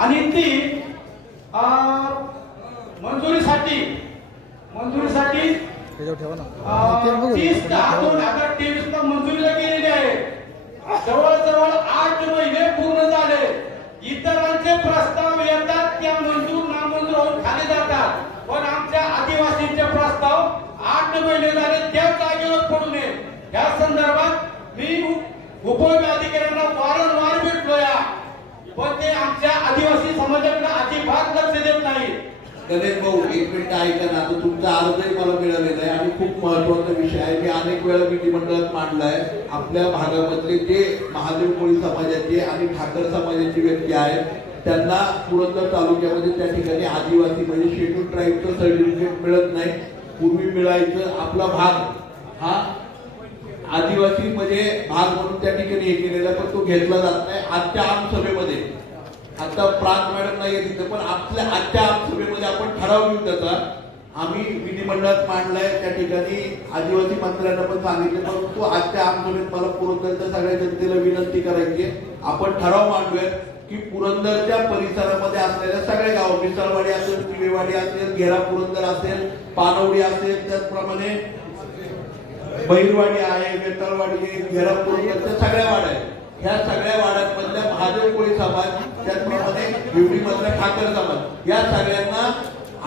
आणि ती मंजुरीसाठी मंजुरीसाठी ते तीस दोन हजार तेवीस ला मंजुरीला गेलेली आहे. जवळजवळ आठ महिने पूर्ण झाले. इतरांचे प्रस्ताव येतात त्या मंजूर नामंजूर होऊन खाली जातात. पण आमच्या आदिवासींचे प्रस्ताव आठ महिने झाले त्या जागेवर पडू नये. या संदर्भात मी उपविभागाधिकाऱ्यांना वारंवार भेटलो या पण ते आमच्या आदिवासी समाजाकडे अजिबात लक्ष देत नाही. गणेश भाऊ एक मिनिट ऐका ना आता तुमचा अर्जही मला मिळालेला आहे आणि खूप महत्त्वाचा विषय आहे. मी अनेक वेळा विधिमंडळात मांडलाय. आपल्या भागामधले जे महादेव कोळी समाजाचे आणि ठाकर समाजाची व्यक्ती आहेत त्यांना पुरंदर तालुक्यामध्ये त्या ठिकाणी आदिवासी म्हणजे शेड्यूल ट्राईबचं सर्टिफिकेट मिळत नाही. पूर्वी मिळायचं आपला भाग हा आदिवासी म्हणजे भाग म्हणून त्या ठिकाणी हे केलेला पण तो घेतला जात नाही. आजच्या आमसभेमध्ये आता प्रांत मॅडम नाहीये तिथे पण आपल्या आजच्या आमसभेमध्ये आपण ठराव घेऊ त्याचा. आम्ही विधिमंडळात मांडलाय त्या ठिकाणी आदिवासी मंत्र्यांना पण सांगितले परंतु आजच्या आमसभेत मला पुरंदरच्या सगळ्या जनतेला विनंती करायची आपण ठराव मांडूयात की पुरंदरच्या परिसरामध्ये असलेल्या सगळ्या गाव मिसळवाडी असेल पिवेवाडी असेल घेरा पुरंदर असेल पानवडी असेल त्याचप्रमाणे बहिरवाडी आहे वेताळवाडी आहे घेरापूरच्या सगळ्या वाड्या आहेत. ह्या सगळ्या वाड्यांमधल्या महादेव कोळी समाज त्याचप्रमाणे हिवडी ठाकर समाज या सगळ्यांना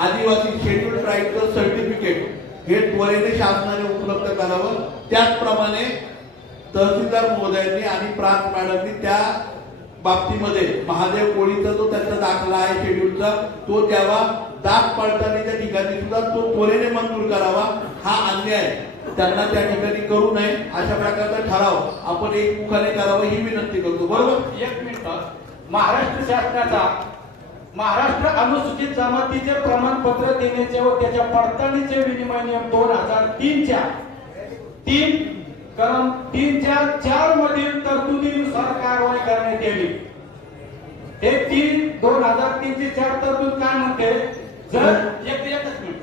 आदिवासी शेड्यूल ट्राईबचं सर्टिफिकेट हे त्वरेने शासनाने उपलब्ध करावं. त्याचप्रमाणे तहसीलदार महोदयांनी आणि प्रांत मॅडमनी त्या बाबतीमध्ये महादेव कोळीचा जो त्यांचा दाखला आहे शेड्यूलचा तो द्यावा. दात पडताळणीच्या ठिकाणी सुद्धा तो त्वरेने मंजूर करावा. हा अन्याय त्यांना त्या ठिकाणी करू नये. अशा प्रकारचा ठराव आपण एक मुखाने करावा ही विनंती करतो. बरोबर? एक मिनिट. महाराष्ट्र शासनाचा महाराष्ट्र अनुसूचित जमातीचे प्रमाणपत्र देण्याचे व त्याच्या पडताळणीचे विनिमय नियम दोन हजार तीनच्या तीन कलम तीनच्या चार मधील तरतुदीनुसार कारवाई करण्यात येईल हे तीन दोन हजार तीनचे चार तरतूद काय म्हणते? जर एक एकच मिनिट.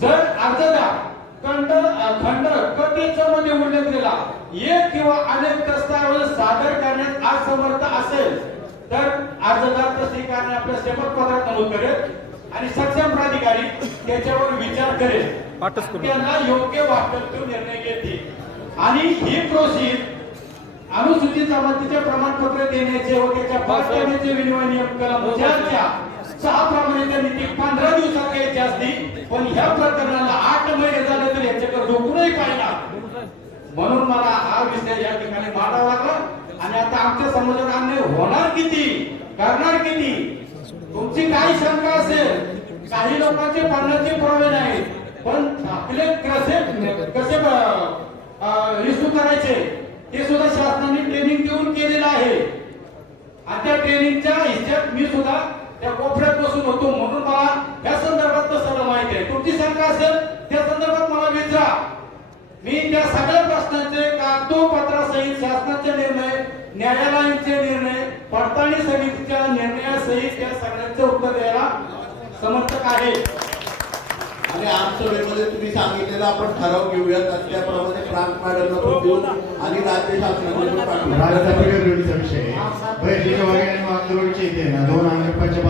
जर अर्जदार खंड खंड कटीच्या मध्ये उल्लेख दिला एक किंवा अनेक दस्तावेज सादर करण्यात असमर्थ असेल तर अर्जदार कारण आपल्या शपथपत्रात नमूद करेल आणि सक्षम प्राधिकारी त्याच्यावर विचार करेल. त्यांना योग्य वाटेल तो निर्णय घेतील. आणि ही प्रोसेस अनुसूचित जमातीचे प्रमाणपत्र देण्याचे व त्याच्या पाठवण्याचे विनिमय नियम कलम चारच्या सहा प्रमाणे त्यांनी ती पंधरा दिवसात घ्यायची असती पण ह्या प्रकरणाला आठ महिने झाले तर याच्याकडे रोखूनही पाहिला म्हणून मला हा विषय या ठिकाणी मांडावा लागला. आणि आता आमच्या समाजात अन्याय होणार किती? करणार किती? तुमची काही शंका असेल काही लोकांचे पडण्याचे पुरावे नाहीत. पण आपले कसे कसे रिस्यू करायचे ते सुद्धा शासनाने ट्रेनिंग देऊन केलेलं आहे. आणि त्या ट्रेनिंगच्या हिच्यात मी सुद्धा त्या कोपऱ्यात बसून होतो. म्हणून मला या संदर्भात सगळं माहिती आहे. तुमची शंका असेल त्या संदर्भात मला विचारा. मी त्या सगळ्या प्रश्नांचे कागदोपत्रासहित शासनाचे निर्णय न्यायालयांचे निर्णय पडताळणी समितीच्या निर्णयासहित त्या सगळ्यांचे उत्तर द्यायला समर्थक आहे. आणि आमसभेमध्ये तुम्ही सांगितलेलं आपण ठराव घेऊयात. आणि त्याप्रमाणे प्रांत मॅडमला पण देऊन आणि राज्य शासनाने पण पाठवू. विषय आहे. बैठकीच्या वगैरे इथे ना. दोन अंगणवाडीच्या